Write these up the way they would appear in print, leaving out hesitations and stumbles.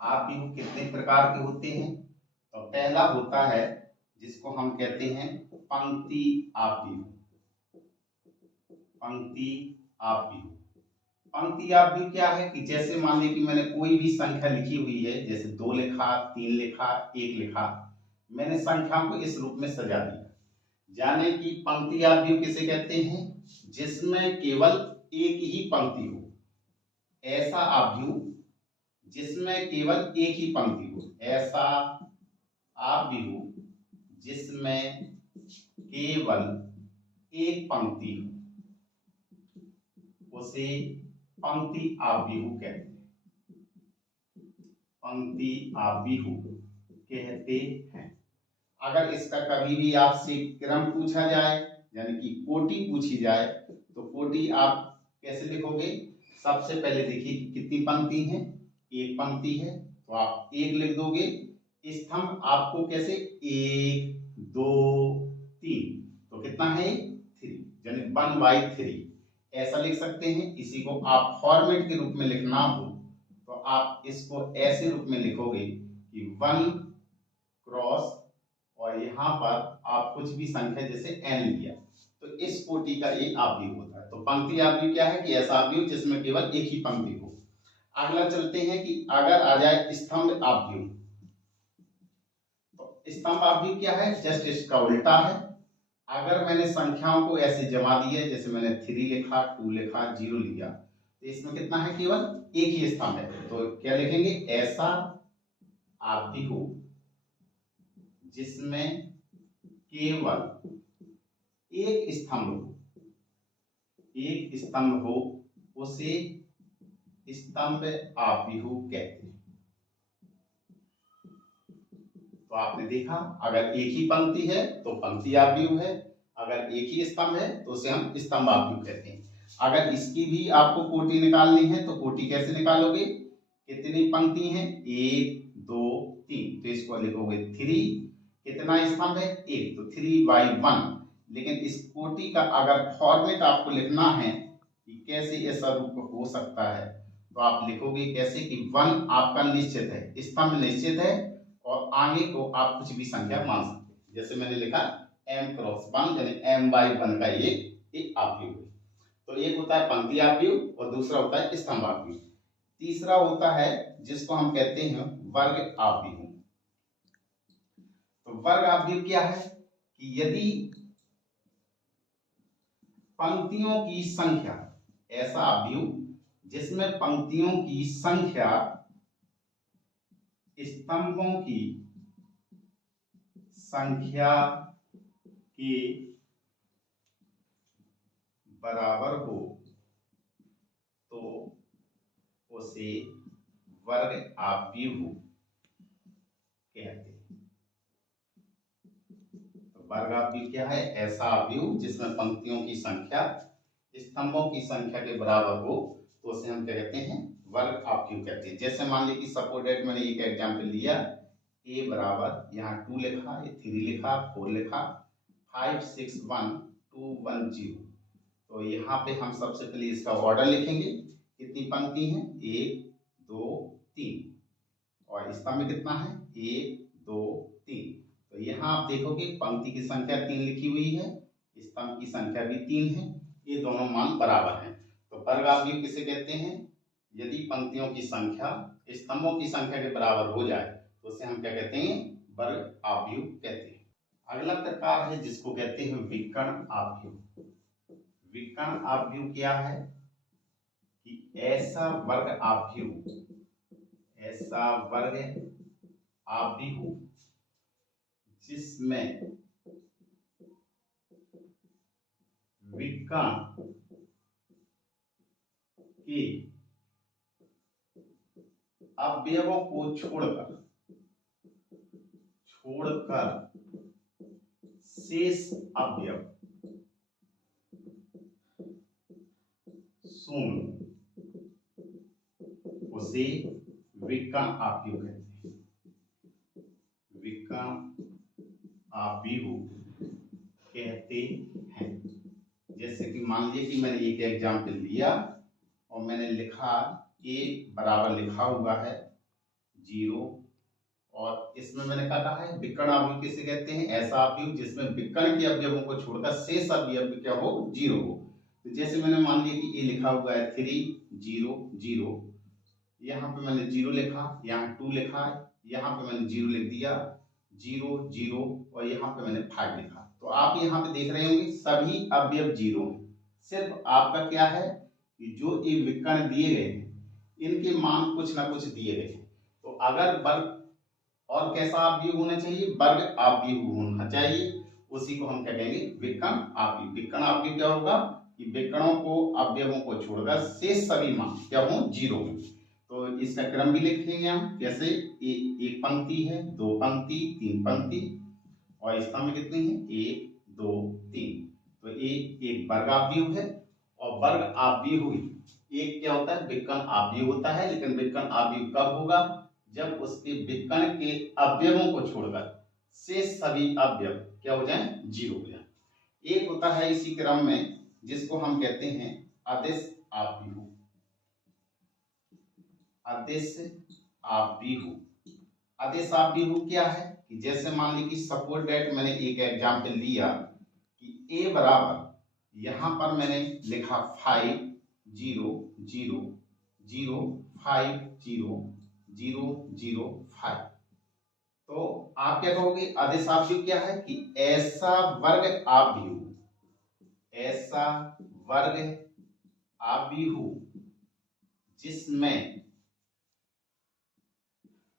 आव्यूह कितने प्रकार के होते हैं? तो पहला होता है जिसको हम कहते हैं पंक्ति आव्यूह। पंक्ति आव्यूह, पंक्ति आव्यूह क्या है कि जैसे मान लीजिए कि मैंने कोई भी संख्या लिखी हुई है, जैसे 2 लिखा, 3 लिखा, 1 लिखा, मैंने संख्याओं को इस रूप में सजा दिया। जाने कि पंक्ति आव्यूह किसे कहते हैं? जिसमें केवल एक ही पंक्ति हो, ऐसा आव्यूह जिसमें केवल एक ही पंक्ति हो, ऐसा आव्यूह जिसमें केवल एक पंक्ति हो, उसे पंक्ति आव्यूह कहते हैं। पंक्ति आव्यूह कहते हैं। अगर इसका कभी भी आपसे क्रम पूछा जाए, यानी कि कोटि पूछी जाए, तो कोटि आप कैसे लिखोगे? सबसे पहले देखिए कितनी पंक्ति है, एक पंक्ति है, तो आप एक लिख दोगे। स्तंभ आपको कैसे? 1 2 3, तो कितना है? 3, यानी 1/3 ऐसा लिख सकते हैं। इसी को आप फॉर्मेट के रूप में लिखना हो तो आप इसको ऐसे रूप में लिखोगे कि 1 क्रॉस और यहाँ पर आप कुछ भी संख्या जैसे n लिया, तो इस कोटि का एक आव्यूह होता है। तो पंक्ति आव्यूह क्या है कि ऐसा आव्यूह जिसमें केवल एक ही पंक्ति हो। अगला चलते हैं कि अगर आ जाए स्तंभ आव्यूह। तो स्तंभ आव्यूह क्या है? जस्ट इसका उल्टा है। अगर मैंने संख्याओं को ऐसे जमा दिया, जैसे मैंने 3 लिखा, 2 लिखा, 0 लिया, तो इसमें कितना है? केवल एक ही स्तंभ है। तो क्या लिखेंगे? ऐसा आव्यूह जिसमें केवल एक स्तंभ हो, एक स्तंभ हो, उसे स्तंभ आव्यूह कहते हैं। तो आपने देखा, अगर एक ही पंक्ति है तो पंक्ति आव्यूह है, अगर एक ही स्तंभ है तो उसे हम स्तंभ आव्यूह कहते हैं। अगर इसकी भी आपको कोटि निकालनी है तो कोटि कैसे निकालोगे? कितनी पंक्ति है? 1 2 3, तो इसको लिखोगे 3। कितना स्तंभ है? 1, तो 3/1। लेकिन इस कोटि का अगर फॉर्मेट आपको लिखना है कि कैसे ऐसा रूप हो सकता है, तो आप लिखोगे कैसे कि 1 आपका निश्चित है, स्तंभ निश्चित है, और आगे को आप कुछ भी संख्या मान सकते हैं। जैसे मैंने लिखा m क्रॉस 1, यानी m/1 का एक आव्यूह है। तो एक होता है पंक्ति आव्यूह और दूसरा होता है स्तंभ आव्यूह। तीसरा होता है जिसको हम कहते हैं वर्ग आव्यूह। तो वर्ग आव्यूह क्या है कि यदि पंक्तियों की संख्या, ऐसा आव्यूह जिसमें पंक्तियों की संख्या स्तंभों की संख्या के बराबर हो, तो उसे वर्ग आव्यूह कहते हैं। तो वर्ग आव्यूह क्या है? ऐसा आव्यूह जिसमें पंक्तियों की संख्या स्तंभों की संख्या के बराबर हो, तो उसे हम क्या कहते हैं? वर्ग आव्यूह कहते हैं। जैसे मान लीजिए कि सपोर्टेड मैंने एक एग्जाम्पल लिया, a बराबर यहाँ 2 लिखा, 3 लिखा, 4 लिखा, 5 6 1 2 1 0। तो यहाँ पे हम सबसे पहले इसका ऑर्डर लिखेंगे। कितनी पंक्ति है? 1 2 3, और स्तंभ में कितना है? 1 2 3। तो यहाँ आप देखोगे पंक्ति की संख्या 3 लिखी हुई है, स्तंभ की संख्या भी 3 है, ये दोनों मान बराबर हैं। तो वर्ग आव्यूह किसे कहते हैं? यदि पंक्तियों की संख्या स्तंभों की संख्या के बराबर हो जाए तो उसे हम क्या कहते हैं? वर्ग आव्यूह कहते हैं। अगला प्रकार है जिसको कहते हैं विकर्ण आव्यूह। विकर्ण आव्यूह क्या है कि ऐसा वर्ग आव्यूह जिसमें विकर्ण के अवयवों को छोड़कर शेष अवयव शून्य, उसे विकर्ण आव्यूह कहते हैं। विकर्ण आव्यूह कहते हैं। जैसे कि मान लीजिए कि मैंने एक एग्जाम्पल लिया और मैंने लिखा a बराबर लिखा हुआ है जीरो। और इसमें मैंने कहा है विकर्ण अवयव किसे कहते हैं, ऐसा अवयव जिसमें विकर्ण के अवयवों को छोड़कर शेष अवयव क्या हो, जीरो हो। तो जैसे मैंने मान लिया कि ये लिखा हुआ है 3 0 0, यहाँ पे मैंने 0 लिखा, यहाँ 2 लिखा है, यहाँ पे मैंने 0 लिख दिया, 0 0, और यहाँ पे मैंने 5 लिखा। तो आप यहाँ पे देख रहे होंगे सभी अवयव जीरो हैं। सिर्फ आपका क्या है कि जो ये विकर्ण दिए गए हैं इनके मान कुछ ना कुछ दिए गए हैं। तो अगर वर्ग और कैसा अवयव होना चाहिए, वर्ग अवयव होना चाहिए, उसी को हम क्या कहेंगे, विकर्ण अवयव। विकर्ण अवयव क्या होगा कि विकर्णों को अवयवों को छोड़कर शेष सभी मान क्या हो, जीरो हो। तो इसका क्रम भी लिखेंगे हम, जैसे एक पंक्ति है, दो पंक्ति, तीन पंक्ति, और स्तंभ में कितनी है, 1 2 3। तो एक वर्ग अवयव है, और वर्ग अवयव एक क्या होता है, विकर्ण अवयव होता है। लेकिन विकर्ण अवयव कब होगा, जब उसके विकर्ण के अवयवों को छोड़कर शेष सभी अवयव क्या हो जाए, जीरो हो जाए। एक होता है इसी क्रम में जिसको हम कहते हैं अदिश अवयव। अदिश अवयव, अदिश अवयव क्या है कि जैसे मान ली कि सपोज दैट मैंने एक एग्जांपल लिया कि a बराबर, यहां पर मैंने लिखा 5 0 0 0 5 0 0 0 5। तो आप क्या कहोगे, अदिश अवयव क्या है कि ऐसा वर्ग अवयव, ऐसा वर्ग अवयव जिसमें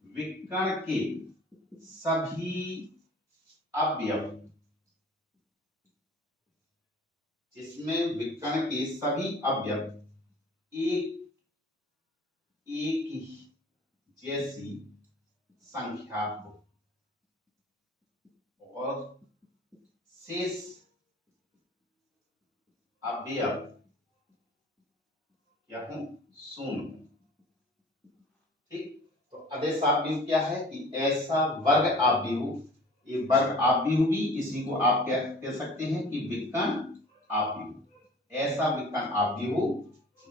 विकर्ण के सभी अवयव, जिसमें विकर्ण के सभी अवयव एक एक जैसी संख्या हो और शेष अवयव क्या हो, शून्य। ठीक, तो अदिश अवयव क्या है कि ऐसा वर्ग अवयव, ये वर्ग अवयव भी इसी को आप क्या कह सकते हैं कि विकर्ण अवयव। ऐसा विकर्ण अवयव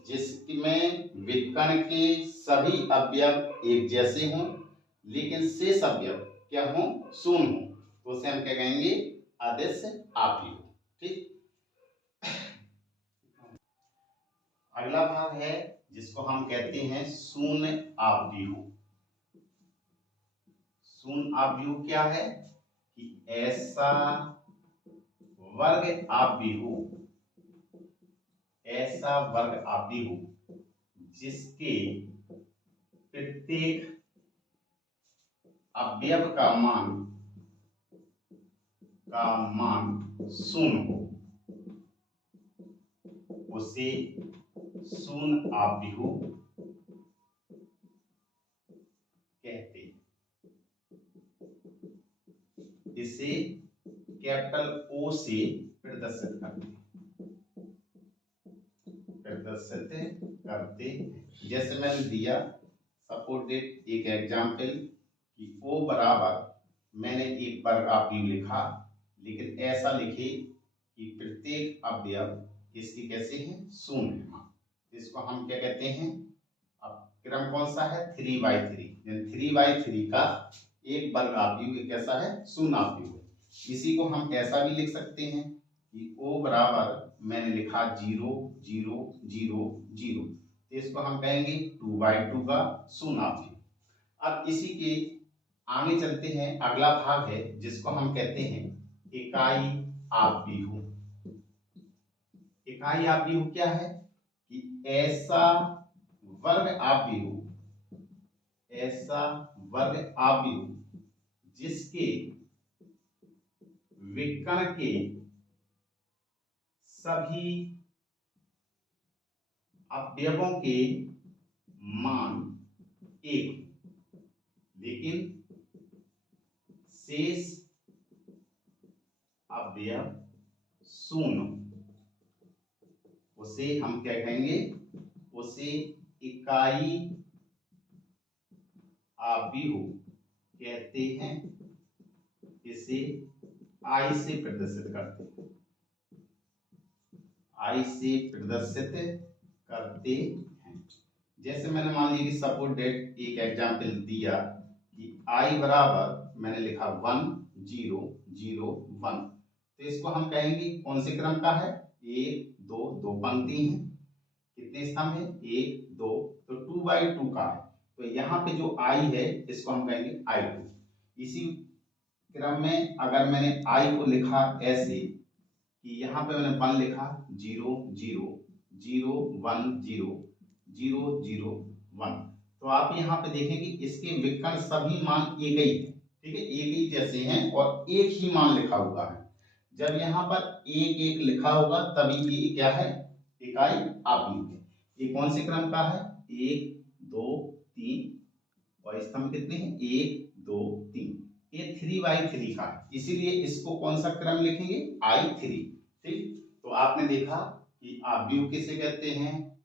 जिसमें विकर्ण के सभी अवयव एक जैसे हों लेकिन शेष अवयव क्या हो, शून्य हो, तो उसे हम क्या कहेंगे, अदिश अवयव। ठीक, अगला भाग है जिसको हम कहते हैं शून्य अवयव। शून्य अवयव क्या है कि ऐसा वर्ग अवयव, ऐसा वर्ग अवयव जिसके प्रत्येक अवयव का मान शून्य हो, उसे शून्य अवयव कहते हैं। इसे कैपिटल ओ से प्रदर्शित करते हैं। जैसे मैंने दिया सपोर्टेड एक एग्जाम्पल कि ओ बराबर, मैंने एक वर्ग अवयव लिखा लेकिन ऐसा लिखे कि प्रत्येक अवयव इसके कैसे हैं, शून्य है। इसको हम क्या कहते हैं, अब क्रम कौन सा है, 3/3। 3/3 का एक वर्ग अवयव कैसा है, शून्य अवयव है। इसी को हम ऐसा भी लिख सकते हैं कि ओ बराबर, मैंने लिखा 0 0 0 0, तो इसको हम कहेंगे 2/2 का शून्य अवयव। अब इसी के आगे चलते हैं, अगला भाग है जिसको हम कहते हैं इकाई अवयव। इकाई अवयव क्या है कि ऐसा वर्ग अवयव, ऐसा वर्ग अवयव जिसके विकर्ण के सभी अवयवों के मान एक लेकिन शेष अवयव शून्य, उसे हम क्या कहेंगे, उसे इकाई अवयव कहते हैं। इसे आई से प्रदर्शित करते हैं, आई से प्रदर्शित करते हैं। जैसे मैंने मान लिया कि सपोज डेट एक एग्जाम्पल दिया कि i बराबर मैंने लिखा 1 0 0 1, तो इसको हम कहेंगे कौन से क्रम का है, 1 2 2 पंक्ति है, कितने स्तंभ है, 1 2, तो 2 by 2 का है। तो यहाँ पे जो i है इसको हम कहेंगे i2। इसी क्रम में अगर मैंने i को लिखा ऐसे कि यहाँ पे मैंने 1 लिखा 0 0 0 1 0 0 0 1, तो आप यहाँ पे देखें कि इसके विकर्ण सभी मान एक ही है, ठीक है, एक ही जैसे हैं और एक ही मान लिखा हुआ है। जब यहाँ पर एक एक लिखा होगा तभी ये क्या है, इकाई आव्यूह है। ये कौन से क्रम का है, 1 2 3, और स्तंभ कितने हैं, 1 2 3, ये 3 by 3 का है, इसीलिए इसको कौन सा क्रम लिखेंगे, I3। ठीक, तो आपने देखा कि आव्यूह किसे कहते हैं,